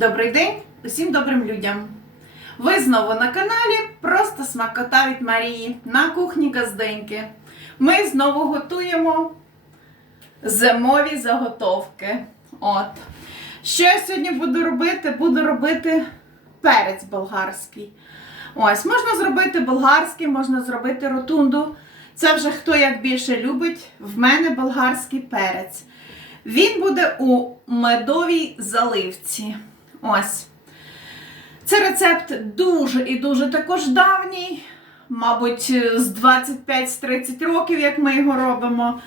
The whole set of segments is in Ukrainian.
Добрий день усім добрим людям! Ви знову на каналі Просто смакота від Марії на кухні Газденьки. Ми знову готуємо зимові заготовки. От. Що я сьогодні буду робити? Буду робити перець болгарський. Ось, можна зробити болгарський, можна зробити ротунду. Це вже хто як більше любить. В мене болгарський перець. Він буде у медовій заливці. Ось. Це рецепт дуже і дуже також давній, мабуть, з 25-30 років, як ми його робимо.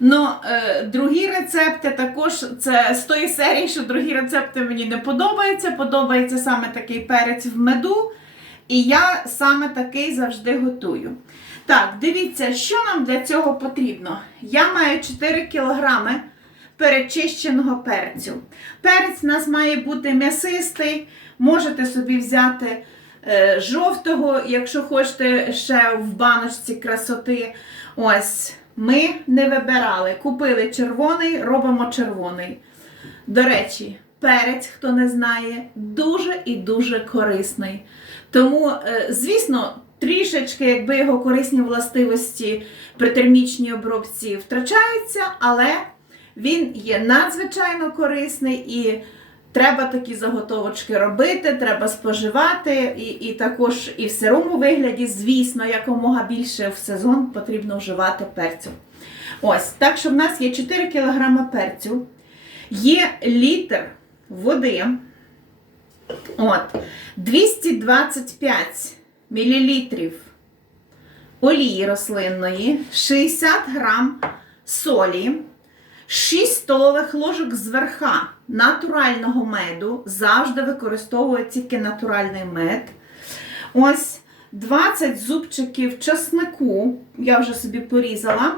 Ну, е, другі рецепти також це з тої серії, що другі рецепти мені не подобаються. Подобається саме такий перець в меду. І я саме такий завжди готую. Так, дивіться, що нам для цього потрібно. Я маю 4 кілограми перечищеного перцю. Перець у нас має бути м'ясистий. Можете собі взяти е, жовтого, якщо хочете ще в баночці красоти. Ось, ми не вибирали. Купили червоний, робимо червоний. До речі, перець, хто не знає, дуже і дуже корисний. Тому, е, звісно, трішечки, якби його корисні властивості при термічній обробці втрачаються, але він є надзвичайно корисний і треба такі заготовочки робити, треба споживати, і, і також і в сирому вигляді, звісно, якомога більше в сезон потрібно вживати перцю.Ось, так що в нас є 4 кг перцю, є літр води. От, 225 мл олії рослинної, 60 грам солі, 6 столових ложок з верха натурального меду. Завжди використовую тільки натуральний мед. Ось 20 зубчиків часнику, я вже собі порізала.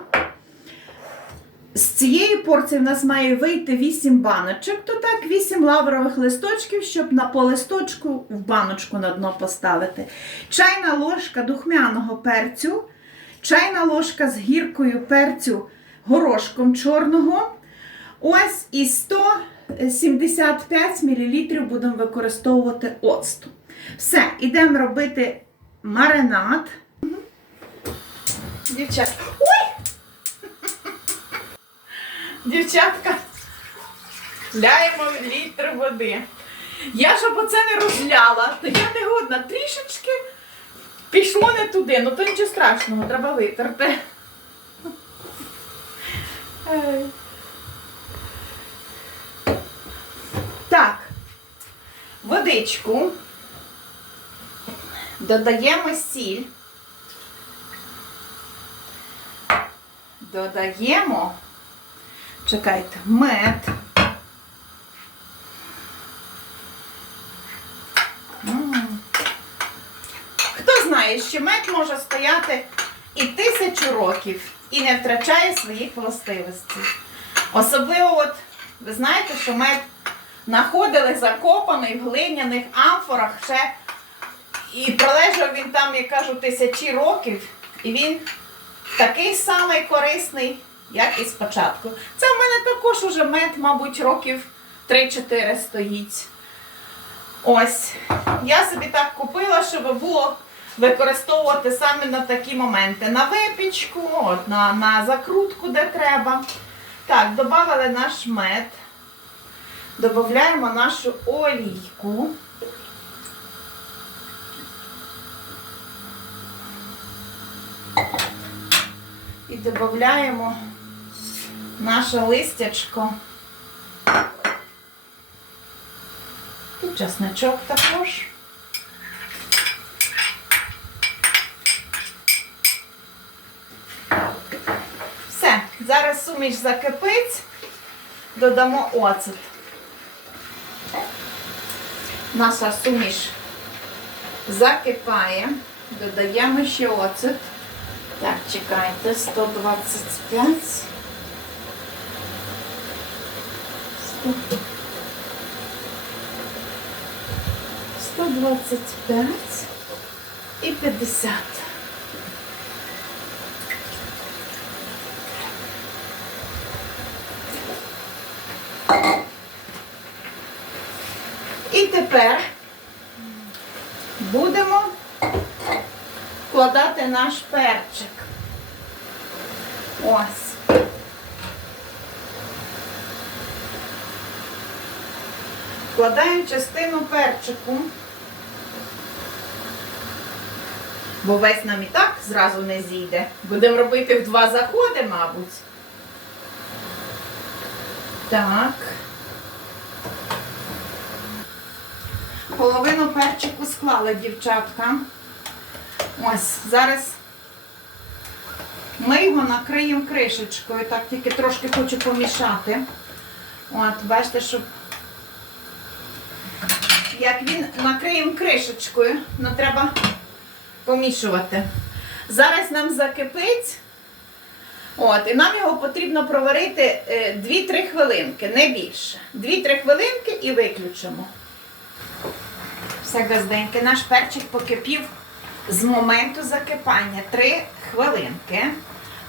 З цієї порції в нас має вийти 8 баночок, то так 8 лаврових листочків, щоб на по листочку в баночку на дно поставити. Чайна ложка духмяного перцю, чайна ложка з гіркою перцю горошком чорного. Ось і 175 мл будемо використовувати оцту. Все, ідемо робити маринад. Дівчатка. Ой! Дівчатка, ляємо літр води. Я щоб оце не розляла, то я не годна. Трішечки пішло не туди, ну то нічого страшного, треба витерти. Так, водичку. Додаємо сіль. Додаємо, чекайте, мед. Хто знає, що мед може стояти і тисячу років і не втрачає своїх властивостей. Особливо, от, ви знаєте, що мед знаходили закопаний в глиняних амфорах ще. І пролежав він там, як кажу, тисячі років, і він такий самий корисний, як і спочатку. Це в мене також уже мед, мабуть, років 3-4 стоїть. Ось. Я собі так купила, щоб було використовувати саме на такі моменти. На випічку, от, на, на закрутку, де треба. Так, додали наш мед. Додаємо нашу олійку. І додаємо наше листячко. Тут чесничок також. Все, зараз суміш закипить, додамо оцет. Наша суміш закипає, додаємо ще оцет. Так, чекайте, 125. 100. 125 і 50. Тепер будемо вкладати наш перчик. Ось. Вкладаємо частину перчику. Бо весь нам і так зразу не зійде. Будемо робити в два заходи, мабуть. Так. Половину перчику склала, дівчатка. Ось, зараз ми його накриємо кришечкою. Так, тільки трошки хочу помішати. От, бачите, щоб як він накриємо кришечкою, ну треба помішувати. Зараз нам закипить. От, і нам його потрібно проварити е, 2-3 хвилинки, не більше. 2-3 хвилинки і виключимо. Все газденьке. Наш перчик покипів з моменту закипання 3 хвилинки.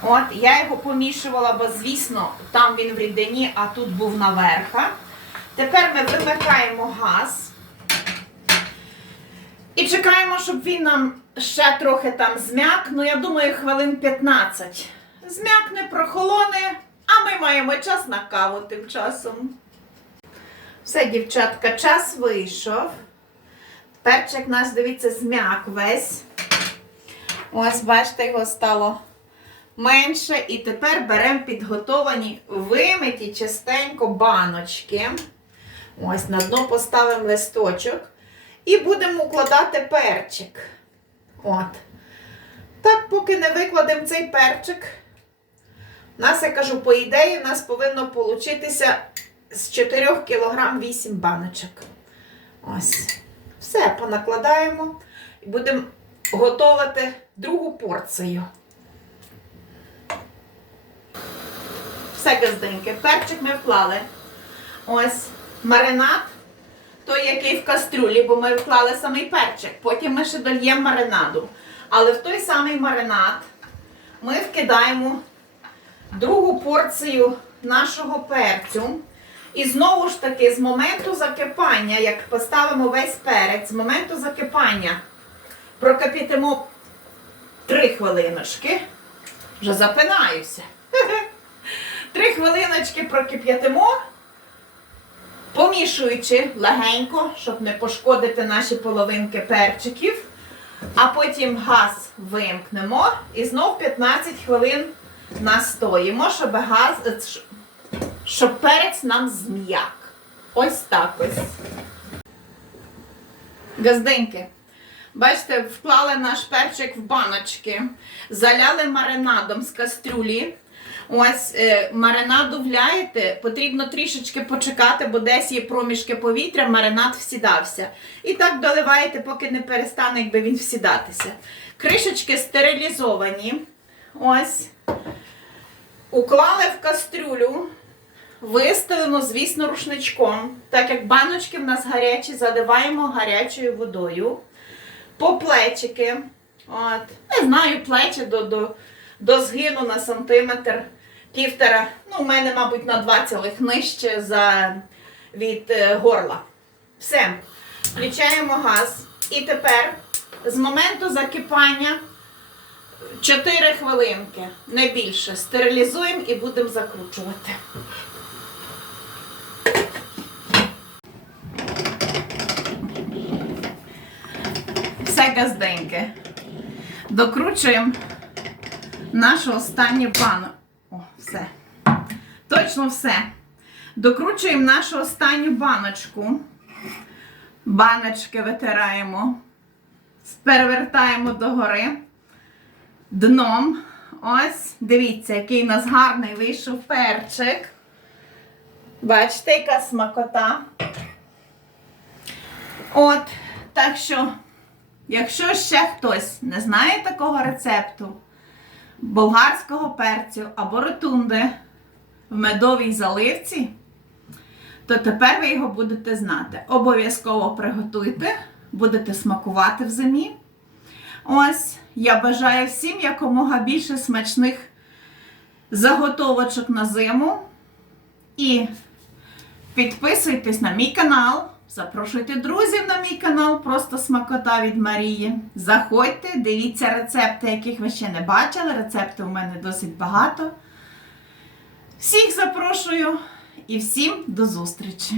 От, я його помішувала, бо, звісно, там він в рідині, а тут був наверха. Тепер ми вимикаємо газ. І чекаємо, щоб він нам ще трохи там зм'як. Ну, я думаю, хвилин 15. Зм'якне, прохолоне, а ми маємо час на каву тим часом. Все, дівчатка, час вийшов. Перчик наш, дивіться, зм'як весь. Ось, бачите, його стало менше. І тепер беремо підготовані вимиті частенько баночки. Ось на дно поставимо листочок. І будемо укладати перчик. От. Так, поки не викладемо цей перчик, у нас, я кажу, по ідеї, у нас повинно получитися з 4 кг 8 баночок. Ось. Все, понакладаємо і будемо готувати другу порцію. Все, газденьки, перчик ми вклали. Ось маринад той, який в кастрюлі, бо ми вклали самий перчик. Потім ми ще дольємо маринаду. Але в той самий маринад ми вкидаємо другу порцію нашого перцю. І знову ж таки, з моменту закипання, як поставимо весь перець, з моменту закипання прокипітимо 3 хвилиночки. Вже запинаюся. Три хвилиночки прокип'ятимо помішуючи легенько, щоб не пошкодити наші половинки перчиків. А потім газ вимкнемо і знов 15 хвилин настоїмо, щоб газ, е, щоб перець нам зм'як. Ось так ось. Газденьки. Бачите, вклали наш перчик в баночки, заляли маринадом з кастрюлі. Ось е, маринаду вляєте, потрібно трішечки почекати, бо десь є проміжки повітря, маринад всідався. І так доливаєте, поки не перестане, якби він всідатися. Кришечки стерилізовані. Ось. Уклали в кастрюлю, виставимо, звісно, рушничком. Так як баночки в нас гарячі, заливаємо гарячою водою. По плечики. От. Не знаю, плечі до, до, до згину на сантиметр, півтора. Ну, у мене, мабуть, на два цілих нижче за, від е, горла. Все. Включаємо газ. І тепер з моменту закипання 4 хвилинки, не більше. Стерилізуємо і будемо закручувати. Все газденьке. Докручуємо нашу останню бану. О, все. Точно все. Докручуємо нашу останню баночку. Баночки витираємо, перевертаємо догори дном. Ось, дивіться, який у нас гарний вийшов перчик. Бачите, яка смакота. От, так що, якщо ще хтось не знає такого рецепту болгарського перцю або ротунди в медовій заливці, то тепер ви його будете знати. Обов'язково приготуйте, будете смакувати в зимі. Ось, я бажаю всім якомога більше смачних заготовочок на зиму. І підписуйтесь на мій канал, Запрошуйте друзів на мій канал Просто смакота від Марії. Заходьте, дивіться рецепти, яких ви ще не бачили. Рецептів у мене досить багато. Всіх запрошую і всім до зустрічі!